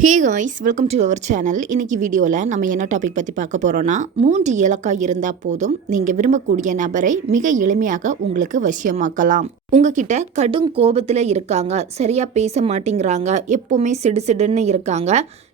Hey guys, welcome to our channel. இன்றைக்கி வீடியோவில் நம்ம என்ன டாபிக் பற்றி பார்க்க போகிறோன்னா, 3 இலக்காய் இருந்தால் போதும் நீங்கள் விரும்பக்கூடிய நபரை மிக எளிமையாக உங்களுக்கு வசியமாக்கலாம். உங்ககிட்ட கடும் கோபத்தில் இருக்காங்க, சரியாக பேச மாட்டேங்கிறாங்க, எப்போவுமே சிடுசிடுன்னு இருக்காங்க,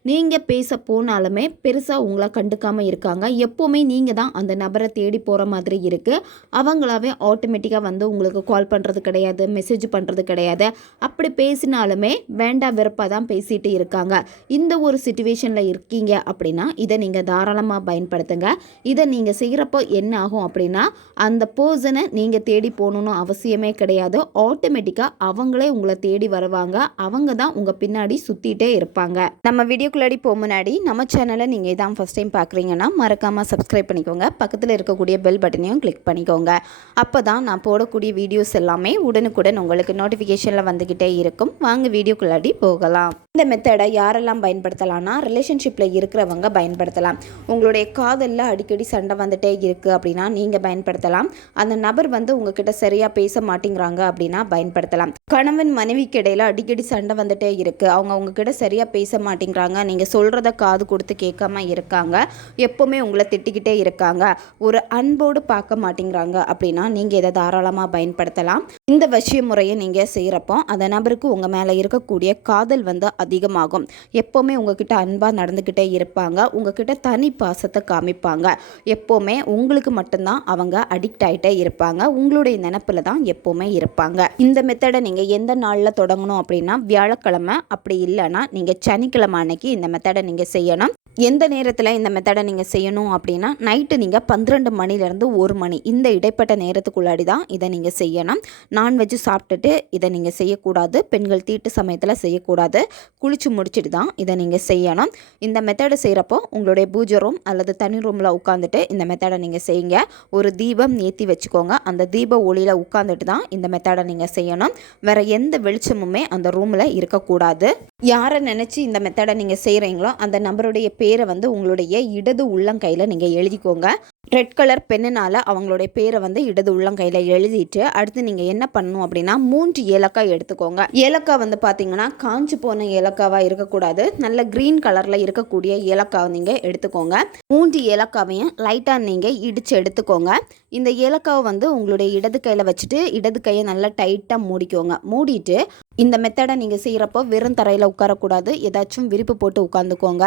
நீங்கள் பேச போனாலுமே பெருசாக உங்களை கண்டுக்காமல் இருக்காங்க, எப்போவுமே நீங்கள் தான் அந்த நபரை தேடி போகிற மாதிரி இருக்குது. அவங்களாவே ஆட்டோமேட்டிக்காக வந்து உங்களுக்கு கால் பண்ணுறது கிடையாது, மெசேஜ் பண்ணுறது கிடையாது. அப்படி பேசினாலுமே வேண்டா வெறுப்பாக தான் பேசிகிட்டு இருக்காங்க. இந்த ஒரு சிச்சுவேஷனில் இருக்கீங்க அப்படின்னா இதை நீங்கள் தாராளமாக பயன்படுத்துங்க. இதை நீங்கள் செய்கிறப்போ என்ன ஆகும் அப்படின்னா, அந்த பர்சனை நீங்கள் தேடி போகணுன்னு அவசியமே கிடையாது. ஆட்டோமேட்டிக்காக அவங்களே உங்களை தேடி வருவாங்க. அவங்க தான் உங்கள் பின்னாடி சுற்றிட்டே இருப்பாங்க. நம்ம வீடியோக்குள்ளாடி போக முன்னாடி நம்ம சேனலை நீங்கள் இதான் ஃபஸ்ட் டைம் பார்க்குறீங்கன்னா மறக்காமல் சப்ஸ்கிரைப் பண்ணிக்கோங்க. பக்கத்தில் இருக்கக்கூடிய பெல் பட்டனையும் கிளிக் பண்ணிக்கோங்க. அப்போ தான் நான் போடக்கூடிய வீடியோஸ் எல்லாமே உடனுக்குடன் உங்களுக்கு நோட்டிஃபிகேஷனில் வந்துக்கிட்டே இருக்கும். வாங்க வீடியோக்குள்ளாடி போகலாம். இந்த மெத்தடை யாரெல்லாம் பயன்படுத்தலாம்னா, ரிலேஷன்ஷிப்பில் இருக்கிறவங்க பயன்படுத்தலாம். உங்களுடைய காதலில் அடிக்கடி சண்டை வந்துட்டே இருக்குது அப்படின்னா நீங்கள் பயன்படுத்தலாம். அந்த நபர் வந்து உங்ககிட்ட சரியாக பேச மாட்டேங்கிறாங்க அப்படின்னா பயன்படுத்தலாம். கணவன் மனைவிக்கு இடையில அடிக்கடி சண்டை வந்துட்டே இருக்குது, அவங்க உங்ககிட்ட சரியாக பேச மாட்டேங்கிறாங்க, நீங்கள் சொல்கிறத காது கொடுத்து கேட்காம இருக்காங்க, எப்போவுமே உங்களை திட்டிக்கிட்டே இருக்காங்க, ஒரு அன்போடு பார்க்க மாட்டேங்கிறாங்க அப்படின்னா நீங்கள் இதை தாராளமாக பயன்படுத்தலாம். இந்த வசிய முறையை நீங்கள் செய்கிறப்போ அந்த நபருக்கு உங்கள் மேலே இருக்கக்கூடிய காதல் வந்து அதிகமாகும். எப்போவுமே உங்ககிட்ட அன்பாக நடந்துக்கிட்டே இருப்பாங்க, உங்ககிட்ட தனி பாசத்தை காமிப்பாங்க, எப்போவுமே உங்களுக்கு மட்டும்தான் அவங்க அடிக்ட் ஆகிட்டே இருப்பாங்க, உங்களுடைய நினப்பில் தான் எப்போவுமே இருப்பாங்க. இந்த மெத்தடை நீங்கள் எந்த நாளில் தொடங்கணும் அப்படின்னா, வியாழக்கிழமை, அப்படி இல்லைன்னா நீங்கள் சனிக்கிழமை அன்னைக்கு இந்த மெத்தடை நீங்கள் செய்யணும். எந்த நேரத்தில் இந்த மெத்தடை நீங்கள் செய்யணும் அப்படின்னா, நைட்டு நீங்கள் 12 மணிலேருந்து 1 மணி இந்த இடைப்பட்ட நேரத்துக்குள்ளாடி தான் இதை நீங்கள் செய்யணும். நான்வெஜ் சாப்பிட்டுட்டு இதை நீங்கள் செய்யக்கூடாது, பெண்கள் தீட்டு சமயத்தில் செய்யக்கூடாது, குளிச்சு முடிச்சுட்டு தான் இதை நீங்கள் செய்யணும். இந்த மெத்தடை செய்கிறப்போ உங்களுடைய பூஜை ரூம் அல்லது தனி ரூமில் உட்காந்துட்டு இந்த மெத்தடை நீங்கள் செய்யுங்க. ஒரு தீபம் ஏற்றி வச்சுக்கோங்க. அந்த தீப ஒளியில் உட்காந்துட்டு தான் இந்த மெத்தடை நீங்கள் செய்யணும். வேறு எந்த வெளிச்சமுமே அந்த ரூமில் இருக்கக்கூடாது. யாரை நினச்சி இந்த மெத்தடை நீங்கள் செய்கிறீங்களோ அந்த நபருடைய பேரை வந்து உங்களுடைய இடது உள்ளங்கையில் நீங்கள் எழுதிக்கோங்க. ரெட் கலர் பெண்ணுனால் அவங்களுடைய பேரை வந்து இடது உள்ளங்கையில் எழுதிட்டு அடுத்து நீங்கள் என்ன பண்ணணும் அப்படின்னா, 3 ஏலக்காய் எடுத்துக்கோங்க. ஏலக்காய் வந்து பார்த்தீங்கன்னா காஞ்சி போன ஏலக்காவாக இருக்கக்கூடாது, நல்ல க்ரீன் கலரில் இருக்கக்கூடிய ஏலக்காவை நீங்கள் எடுத்துக்கோங்க. 3 ஏலக்காவையும் லைட்டாக நீங்கள் இடித்து எடுத்துக்கோங்க. இந்த ஏலக்காவை வந்து உங்களுடைய இடது கையில் வச்சுட்டு இடது கையை நல்லா டைட்டாக மூடிக்கோங்க. மூடிட்டு இந்த மெத்தடை நீங்கள் செய்கிறப்போ வெறும் தரையில் உட்காரக்கூடாது, ஏதாச்சும் விரிப்பு போட்டு உட்காந்துக்கோங்க.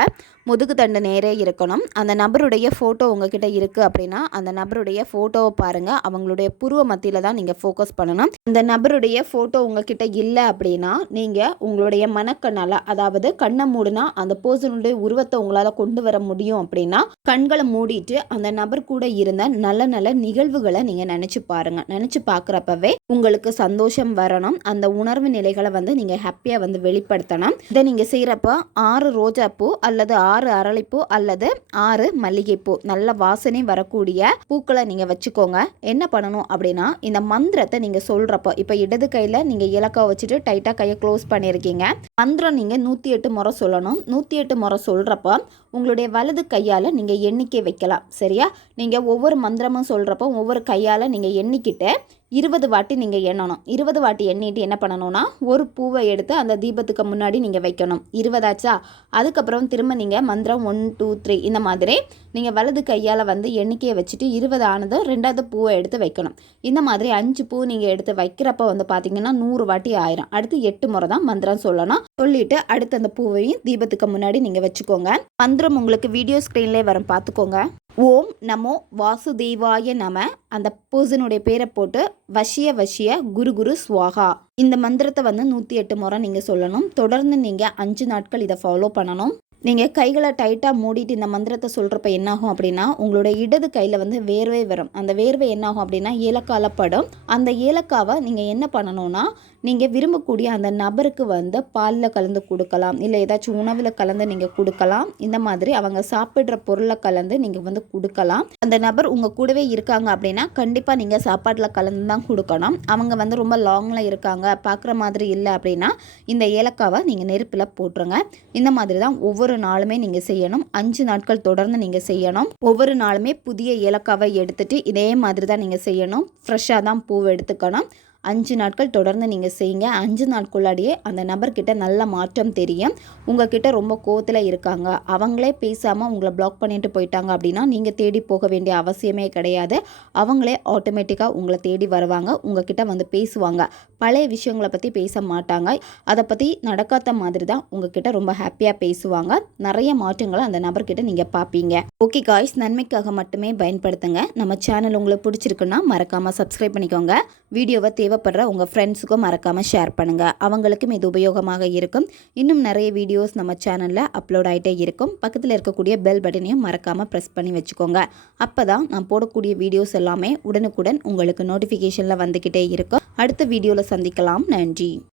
முதுகு தண்டு நேரே இருக்கணும். அந்த நபருடைய ஃபோட்டோ உங்ககிட்ட இருக்குது அப்படின்னா அந்த நபருடைய ஃபோட்டோவை பாருங்கள். அவங்களுடைய புருவ மத்தியில் தான் நீங்கள் ஃபோக்கஸ் பண்ணணும். அந்த நபருடைய ஃபோட்டோ உங்ககிட்ட இல்லை அப்படின்னா நீங்கள் உங்களுடைய மனக்கண்ணால், அதாவது கண்ணை மூடினா அந்த பர்சனுடைய உருவத்தை உங்களால் கொண்டு வர முடியும் அப்படின்னா கண்களை மூடிட்டு அந்த நபர் கூட இருந்த நல்ல நல்ல நிகழ்வுகளை நீங்கள் நினச்சி பாருங்கள். நினச்சி பார்க்குறப்பவே உங்களுக்கு சந்தோஷம் வரணும். அந்த உணர்வு நிலைகளை வந்து நீங்கள் ஹாப்பியாக வந்து வெளிப்படுத்தணும். இதை நீங்கள் செய்கிறப்ப 6 ரோஜாப்பூ அல்லது 6 அரளிப்பூ அல்லது 6 மல்லிகைப்பூ நல்ல வாசனை வரக்கூடிய பூக்களை நீங்கள் வச்சுக்கோங்க. என்ன பண்ணணும் அப்படின்னா, இந்த மந்திரத்தை நீங்கள் சொல்கிறப்போ, இப்போ இடது கையில் நீங்கள் இலக்காவை வச்சுட்டு டைட்டாக கையை க்ளோஸ் பண்ணியிருக்கீங்க. மந்திரம் நீங்கள் 108 முறை சொல்லணும். 108 முறை சொல்கிறப்போ உங்களுடைய வலது கையால் நீங்கள் எண்ணிக்கை வைக்கலாம். சரியா? நீங்கள் ஒவ்வொரு மந்திரமும் சொல்கிறப்போ ஒவ்வொரு கையால் நீங்கள் எண்ணிக்கிட்டு 20 வாட்டி நீங்கள் எண்ணணும். 20 வாட்டி எண்ணிட்டு என்ன பண்ணணும்னா, ஒரு பூவை எடுத்து அந்த தீபத்துக்கு முன்னாடி நீங்கள் வைக்கணும். 20 ஆச்சா? அதுக்கப்புறம் திரும்ப நீங்கள் மந்திரம் 1 2 3 இந்த மாதிரி நீங்கள் வலது கையால் வந்து எண்ணிக்கையை வச்சுட்டு 20 ஆனதும் 2வது பூவை எடுத்து வைக்கணும். இந்த மாதிரி 5 பூ நீங்கள் எடுத்து வைக்கிறப்ப வந்து பார்த்தீங்கன்னா 100 வாட்டி ஆயிரும். அடுத்து 8 முறை தான் மந்திரம் சொல்லணும். சொல்லிவிட்டு அடுத்து அந்த பூவையும் தீபத்துக்கு முன்னாடி நீங்கள் வச்சுக்கோங்க. மந்திரம் உங்களுக்கு வீடியோ ஸ்க்ரீன்லேயே வரும், பார்த்துக்கோங்க. ஓம் நமோ வாசுதேவாய நம. அந்த பர்சனுடைய பேரை போட்டு வசிய வசிய குரு குரு ஸ்வாகா. இந்த மந்திரத்தை வந்து 108 முறை நீங்கள் சொல்லணும். தொடர்ந்து நீங்கள் 5 நாட்கள் இதை ஃபாலோ பண்ணணும். நீங்கள் கைகளை டைட்டாக மூடிட்டு இந்த மந்திரத்தை சொல்கிறப்ப என்னாகும் அப்படின்னா, உங்களோட இடது கையில் வந்து வேர்வை வரும். அந்த வேர்வை என்னாகும் அப்படின்னா ஏலக்கால படும். அந்த ஏலக்காவை நீங்கள் என்ன பண்ணணும்னா, நீங்கள் விரும்பக்கூடிய அந்த நபருக்கு வந்து பாலில் கலந்து கொடுக்கலாம், இல்லை ஏதாச்சும் உணவில் கலந்து நீங்கள் கொடுக்கலாம். இந்த மாதிரி அவங்க சாப்பிட்ற பொருளை கலந்து நீங்கள் வந்து கொடுக்கலாம். அந்த நபர் உங்கள் கூடவே இருக்காங்க அப்படின்னா கண்டிப்பாக நீங்கள் சாப்பாட்டில் கலந்து தான் கொடுக்கணும். அவங்க வந்து ரொம்ப லாங்கில் இருக்காங்க, பார்க்குற மாதிரி இல்லை அப்படின்னா இந்த ஏலக்காவை நீங்கள் நெருப்பில் போட்டுருங்க. இந்த மாதிரி தான் ஒவ்வொரு நாளுமே நீங்கள் செய்யணும். 5 நாட்கள் தொடர்ந்து நீங்கள் செய்யணும். ஒவ்வொரு நாளுமே புதிய ஏலக்காவை எடுத்துட்டு இதே மாதிரி தான் நீங்கள் செய்யணும். ஃப்ரெஷ்ஷாக தான் பூவை எடுத்துக்கணும். 5 நாட்கள் தொடர்ந்து நீங்கள் செய்யுங்க. 5 நாட்குள்ளாடியே அந்த நபர்கிட்ட நல்ல மாற்றம் தெரியும். உங்ககிட்ட ரொம்ப கோவத்தில் இருக்காங்க, அவங்களே பேசாமல் உங்களை பிளாக் பண்ணிட்டு போயிட்டாங்க அப்படின்னா நீங்கள் தேடி போக வேண்டிய அவசியமே கிடையாது. அவங்களே ஆட்டோமேட்டிக்காக உங்களை தேடி வருவாங்க, உங்ககிட்ட வந்து பேசுவாங்க. பழைய விஷயங்களை பற்றி பேச மாட்டாங்க. அதை பற்றி நடக்காத மாதிரி தான் உங்ககிட்ட ரொம்ப ஹாப்பியாக பேசுவாங்க. நிறைய மாற்றங்களை அந்த நபர்கிட்ட நீங்கள் பார்ப்பீங்க. ஓகே காய்ஸ், நன்மைக்காக மட்டுமே பயன்படுத்துங்க. நம்ம சேனல் உங்களுக்கு பிடிச்சிருக்குன்னா மறக்காமல் சப்ஸ்கிரைப் பண்ணிக்கோங்க. வீடியோவை தேவைப்படுற உங்கள் ஃப்ரெண்ட்ஸுக்கும் மறக்காமல் ஷேர் பண்ணுங்கள், அவங்களுக்கும் இது உபயோகமாக இருக்கும். இன்னும் நிறைய வீடியோஸ் நம்ம சேனலில் அப்லோட் ஆகிட்டே இருக்கும். பக்கத்தில் இருக்கக்கூடிய பெல் பட்டனையும் மறக்காமல் ப்ரெஸ் பண்ணி வச்சுக்கோங்க. அப்போ தான் நான் போடக்கூடிய வீடியோஸ் எல்லாமே உடனுக்குடன் உங்களுக்கு நோட்டிஃபிகேஷனில் வந்துக்கிட்டே இருக்கும். அடுத்த வீடியோவில் சந்திக்கலாம். நன்றி.